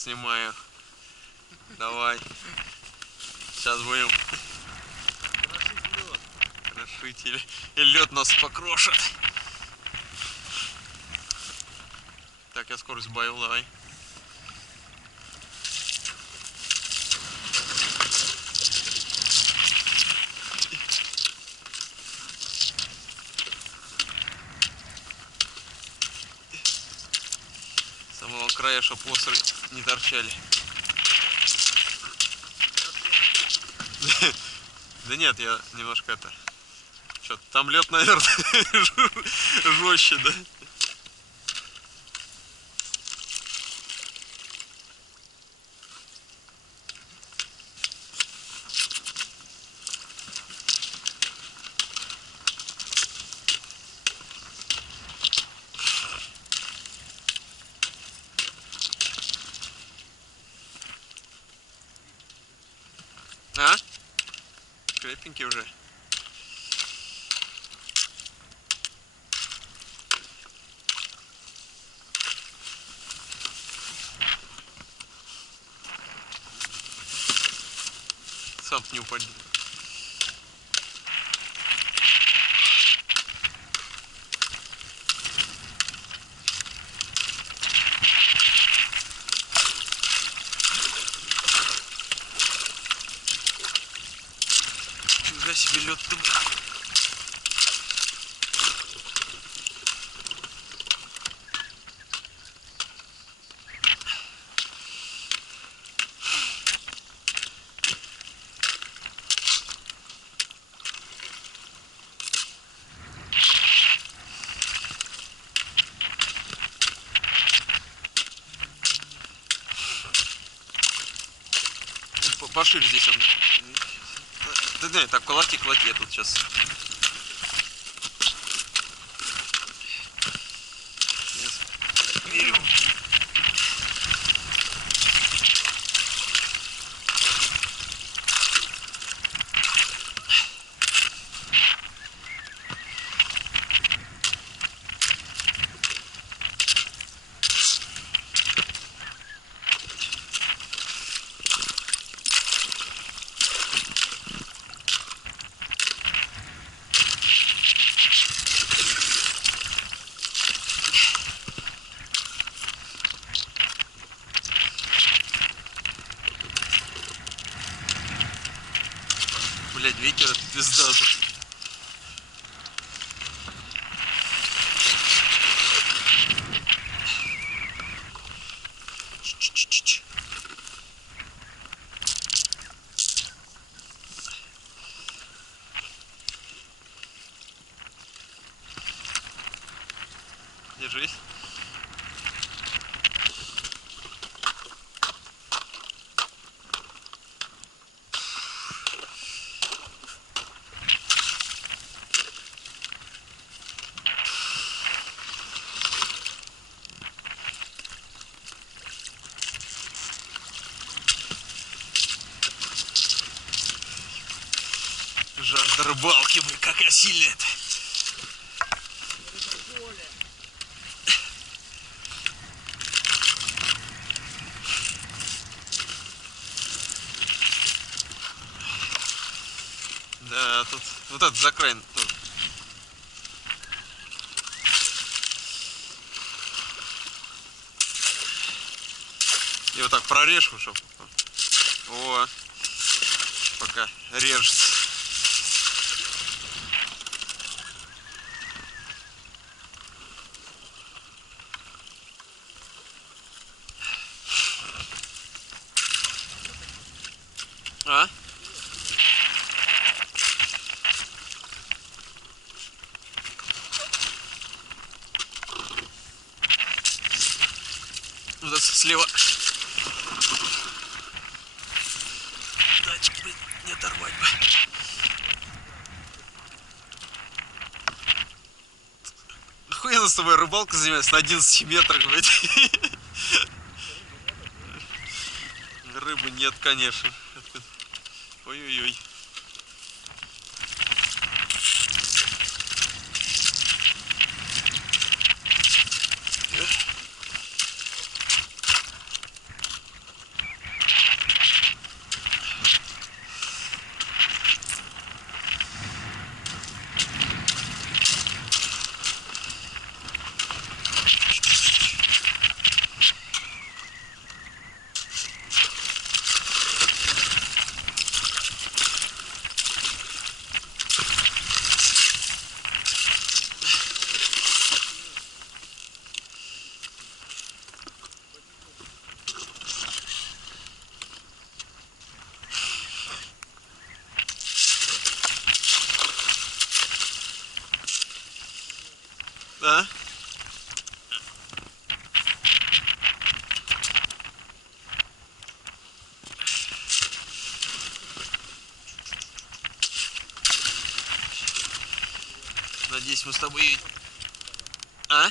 снимаю. Давай. Сейчас будем крошить или лед нас покрошит. Так, я скорость сбавил, давай. С самого края, чтоб остры не торчали. Да нет, я немножко это... Что-то там лед, наверное, жестче, да? А? Крепенький уже. Сам не упади. Фига себе лед-то. Пошире здесь он. Да нет, так, колоти, я тут сейчас. Мерю. Блять, ветер это пиздатый. Держись. Жажда рыбалки, блин, какая сильная-то. Да, тут вот этот за край тоже. И вот так прорежу, чтобы... О, пока режется. А? Вот это слева. Датчик, блин, не оторвать бы. Охуенно с тобой рыбалка занимается на 11 метрах, блядь. Рыбы нет, конечно. Ой-ой-ой. Да? Надеюсь, мы с тобой... А?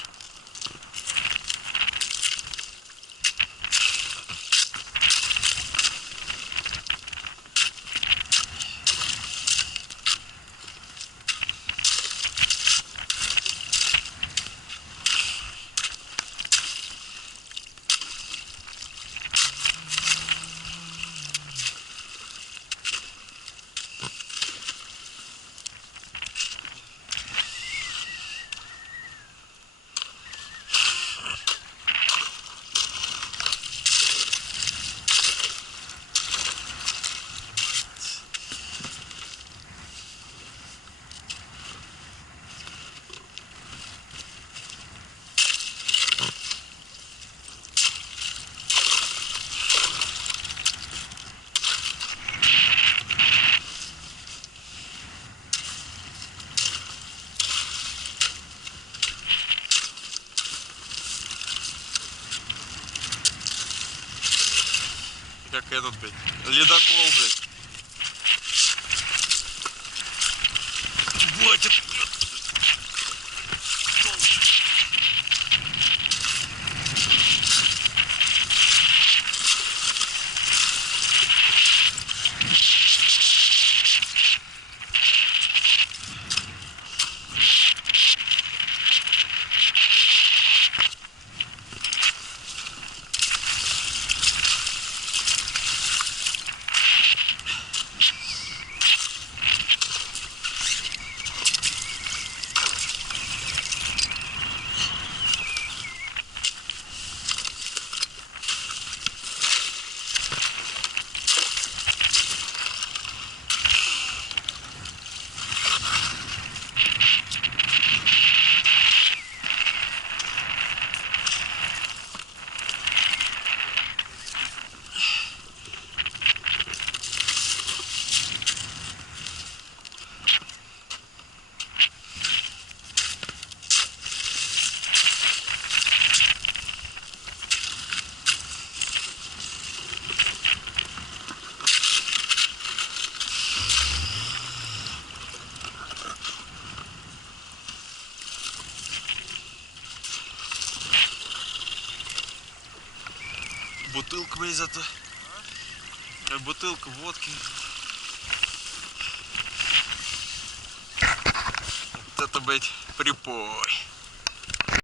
Как этот, блядь, ледокол, блядь. Батя, бутылка, блядь, зато. Бутылка водки. Вот это, блядь, припой.